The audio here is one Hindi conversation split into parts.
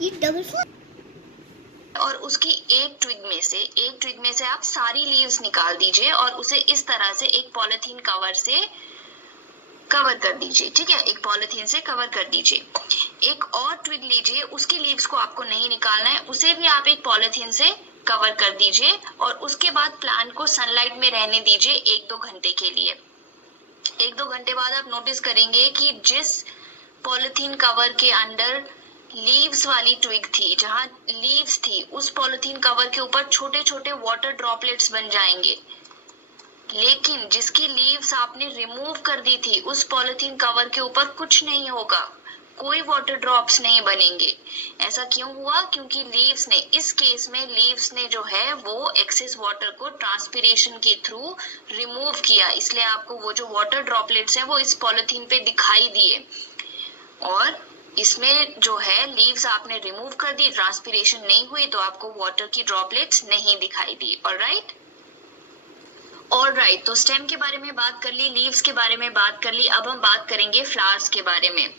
ये डबल फोर। और उसकी एक ट्विग में से आप सारी लीव्स निकाल दीजिए और उसे इस तरह से एक पॉलिथीन कवर से कवर कर दीजिए। ठीक है, एक पॉलिथीन से कवर कर दीजिए। एक और ट्विग लीजिए, उसकी लीव्स को आपको नहीं निकालना है, उसे भी आप एक पॉलिथीन से कवर कर दीजिए और उसके बाद प्लांट को सनलाइट में रहने दीजिए 1-2 घंटे के लिए। 1-2 घंटे बाद आप नोटिस करेंगे कि जिस पॉलिथीन कवर के अंदर लीव्स वाली ट्विग थी, जहां लीव्स थी, उस पॉलिथीन कवर के ऊपर छोटे छोटे वाटर ड्रॉपलेट्स बन जाएंगे। लेकिन जिसकी लीव्स आपने रिमूव कर दी थी, उस पॉलिथीन कवर के ऊपर कुछ नहीं होगा, कोई वाटर ड्रॉप्स नहीं बनेंगे। ऐसा क्यों हुआ? क्योंकि लीव्स ने, इस केस में लीव्स ने जो है वो एक्सेस वाटर को ट्रांसपिरेशन के थ्रू रिमूव किया, इसलिए आपको वो जो वाटर ड्रॉपलेट्स हैं वो इस पॉलिथीन पे दिखाई दिए। और इसमें जो है लीव्स आपने रिमूव कर दी, ट्रांसपिरेशन नहीं हुई, तो आपको वाटर की ड्रॉपलेट्स नहीं दिखाई दी। ऑलराइट, तो स्टेम के बारे में बात कर ली, लीव्स के बारे में बात कर ली, अब हम बात करेंगे फ्लावर्स के बारे में।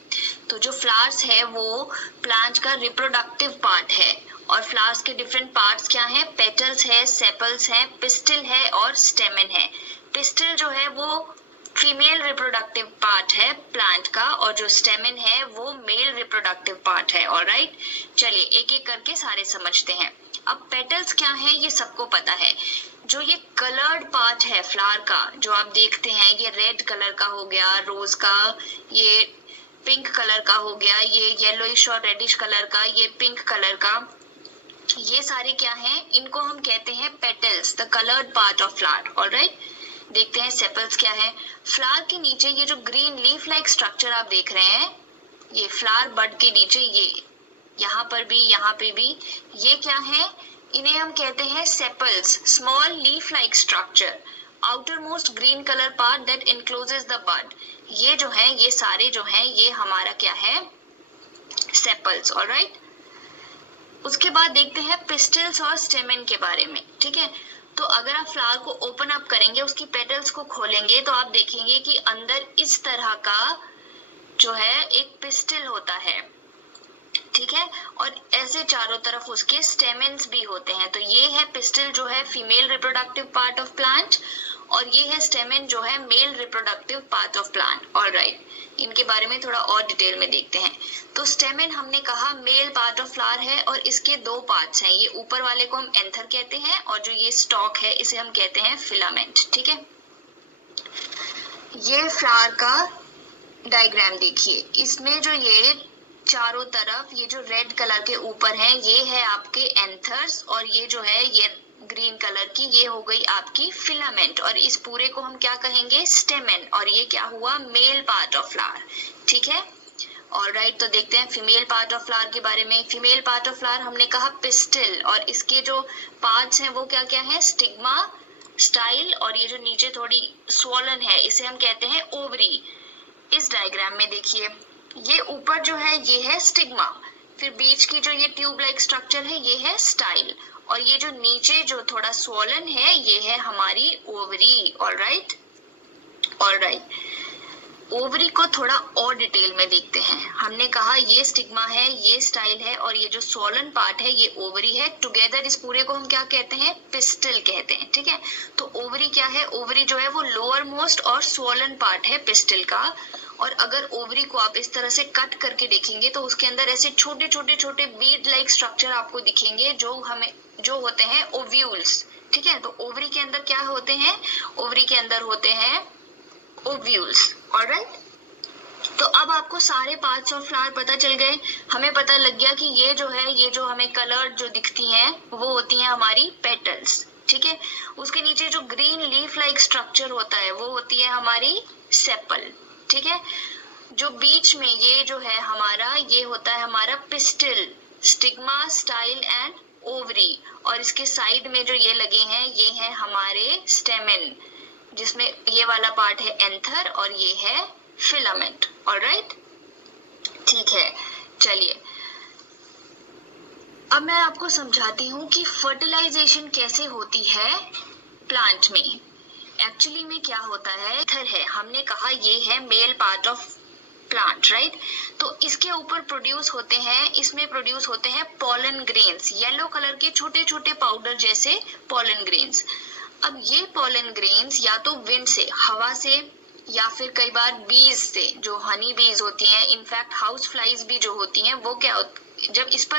तो जो फ्लावर्स है वो प्लांट का रिप्रोडक्टिव पार्ट है और फ्लावर्स के डिफरेंट पार्ट्स क्या हैं? पेटल्स है, सेपल्स है, पिस्टिल है और स्टेमन है। पिस्टिल जो है वो फीमेल रिप्रोडक्टिव पार्ट है प्लांट का और जो स्टेमन है वो मेल रिप्रोडक्टिव पार्ट है। ऑलराइट, चलिए एक एक करके सारे समझते हैं। अब पेटल्स क्या है ये सबको पता है। जो ये कलर्ड पार्ट है फ्लावर का, जो आप देखते हैं, ये रेड कलर का हो गया, रोज का, ये पिंक कलर का हो गया, ये येलोइश और रेडिश कलर का, ये पिंक कलर का, ये सारे क्या हैं? इनको हम कहते हैं petals, the coloured part of flower. Alright, देखते हैं सेपल्स क्या है। फ्लावर के नीचे ये जो ग्रीन लीफ लाइक स्ट्रक्चर आप देख रहे हैं, ये फ्लावर बड के नीचे, ये यहाँ पर भी, यहाँ पे भी, ये क्या है? इन्हें हम कहते हैं sepals, small leaf like structure, outermost green colour part that encloses the bud. ये जो है, ये सारे जो है, ये हमारा क्या है? सेपल्स। ऑलराइट, उसके बाद देखते हैं पिस्टल्स और स्टेमन के बारे में। ठीक है, तो अगर आप फ्लावर को ओपन अप करेंगे, उसकी पेटल्स को खोलेंगे, तो आप देखेंगे कि अंदर इस तरह का जो है एक पिस्टल होता है। ठीक है, और ऐसे चारों तरफ उसके स्टेमेंस भी होते हैं। तो ये है पिस्टल जो है female reproductive part of plant और ये है स्टेमेन जो है male reproductive part of plant. Alright, इनके बारे में थोड़ा और डिटेल में देखते हैं। तो स्टेमेन हमने कहा मेल पार्ट ऑफ फ्लावर है और इसके दो पार्ट्स हैं। ये ऊपर वाले को हम एंथर कहते हैं और जो ये स्टॉक है इसे हम कहते हैं फिलामेंट। ठीक है, ये फ्लावर का डायग्राम देखिए, इसमें जो ये चारों तरफ ये जो रेड कलर के ऊपर है, ये है आपके एंथर्स और ये जो है ये ग्रीन कलर की, ये हो गई आपकी फिलामेंट और इस पूरे को हम क्या कहेंगे? स्टेमेन। और ये क्या हुआ? Male part of flower. ठीक है, ऑलराइट, तो देखते हैं फीमेल पार्ट ऑफ फ्लावर के बारे में। फीमेल पार्ट ऑफ फ्लावर हमने कहा पिस्टिल और इसके जो पार्ट्स हैं वो क्या क्या है? स्टिग्मा, स्टाइल और ये जो नीचे थोड़ी स्वॉलन है इसे हम कहते हैं ओवरी। इस डायग्राम में देखिए, ये ऊपर जो है ये है स्टिग्मा, फिर बीच की जो ये ट्यूब लाइक स्ट्रक्चर है ये है स्टाइल और ये जो नीचे जो थोड़ा स्वॉलन है ये है हमारी ओवरी। ऑलराइट, ऑलराइट, ओवरी को थोड़ा और डिटेल में देखते हैं। हमने कहा ये स्टिग्मा है, ये स्टाइल है और ये जो स्वॉलन पार्ट है ये ओवरी है। टुगेदर इस पूरे को हम क्या कहते हैं? पिस्टल कहते हैं। ठीक है, तो ओवरी क्या है? ओवरी जो है वो लोअर मोस्ट और स्वॉलन पार्ट है पिस्टल का। और अगर ओवरी को आप इस तरह से कट करके देखेंगे तो उसके अंदर ऐसे छोटे छोटे छोटे बीड लाइक स्ट्रक्चर आपको दिखेंगे जो होते हैं ओव्यूल्स। ठीक है, तो ओवरी के अंदर क्या होते हैं? ओवरी के अंदर होते हैं ओव्यूल्स। ऑलराइट, तो अब आपको सारे पार्ट्स ऑफ फ्लावर पता चल गए। हमें पता लग गया कि ये जो है, ये जो हमें कलर जो दिखती हैं वो होती हैं हमारी पेटल्स। ठीक है, उसके नीचे जो ग्रीन लीफ लाइक स्ट्रक्चर होता है वो होती है हमारी सेपल। ठीक है, जो बीच में ये जो है हमारा, ये होता है हमारा pistil, stigma, style and ovary और इसके साइड में जो ये लगे हैं ये है हमारे स्टेमेन, जिसमें ये वाला पार्ट है एंथर और ये है फिलामेंट। ऑलराइट, ठीक है, चलिए अब मैं आपको समझाती हूँ कि फर्टिलाइजेशन कैसे होती है प्लांट में। एक्चुअली में क्या होता है? एंथर है, हमने कहा ये है male part of plant, right. तो इसके ऊपर प्रोड्यूस होते हैं, इसमें प्रोड्यूस होते हैं पॉलन ग्रेन्स, येलो कलर के छोटे छोटे पाउडर जैसे पॉलन ग्रेन्स। अब ये पॉलन ग्रेन्स या तो विंड से, हवा से, या फिर कई बार बीज से, जो हनी बीज होती हैं, इनफैक्ट हाउस फ्लाइज भी जो होती हैं, वो क्या जब इस पर